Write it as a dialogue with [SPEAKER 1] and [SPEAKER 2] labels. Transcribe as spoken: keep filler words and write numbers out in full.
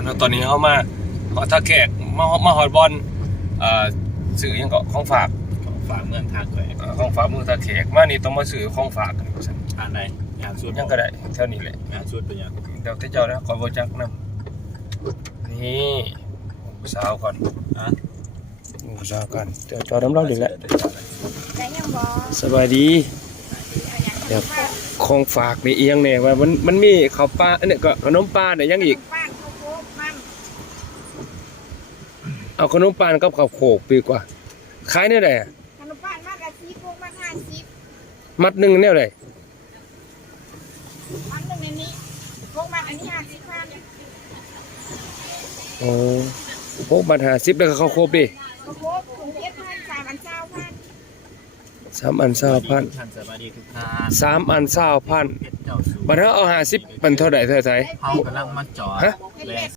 [SPEAKER 1] ตอนนี้เขามาขอท่าแขกมามาฮอดบอลอ่าสื่อยังก็ของฝาก
[SPEAKER 2] ของฝากเมืองท่าแขก
[SPEAKER 1] ของฝากเมืองท่าแขกมานี่ต้องมาสื่อของฝากกันว่าซั่น
[SPEAKER 2] อ่านไหนอ่านสุด
[SPEAKER 1] ยังก็ได้เท่านี้แหละ
[SPEAKER 2] อ่านสุดเป็นยัง
[SPEAKER 1] เดี๋ยวที่เจ้าแล้วขอบ่จักนำนี่ผู้สาวก่อน
[SPEAKER 2] อ่ะ
[SPEAKER 1] ผู้สาวก่อนเดี๋ยวเจ้าน้ำร้อนอีกแล้ว
[SPEAKER 3] แต่ยังบ่
[SPEAKER 1] สบายดีเดี๋ยวของฝากนี่เอียงเนี่ยว่ามันมันมีข้าวปลาอันนี้ก็ขนมปลาเนี่ยยังอีก
[SPEAKER 3] บ้านเขาโคกมัน
[SPEAKER 1] เอาขนมปลากับข้าวโขกปีกว่าขายเนี่ยได้อะ
[SPEAKER 3] ขนมบ้านมากกะซีโคกมันห้าสิบ
[SPEAKER 1] มัดหนึงเนี่ยได้
[SPEAKER 3] อันหนึ่งในนี้โคกมันอันนี้ห้าสิบพัน
[SPEAKER 1] โอ้พวกบัตรห้าสิบแล้วก็ข้าวโคบดิ
[SPEAKER 3] เขาโคกถุงเจ็ดพันสามอันเก้าพัน
[SPEAKER 1] สามอันเศร้าพัน
[SPEAKER 2] ท่านสวัสดีทุกท่าน
[SPEAKER 1] สามอันเศร้าพัน
[SPEAKER 2] เพชรเจ้าสู
[SPEAKER 1] บัตรเอาห้าสิบมันเท่าไหร่เท่าไหร่
[SPEAKER 2] เฮากำลังมาจอด
[SPEAKER 1] ฮะ
[SPEAKER 2] และ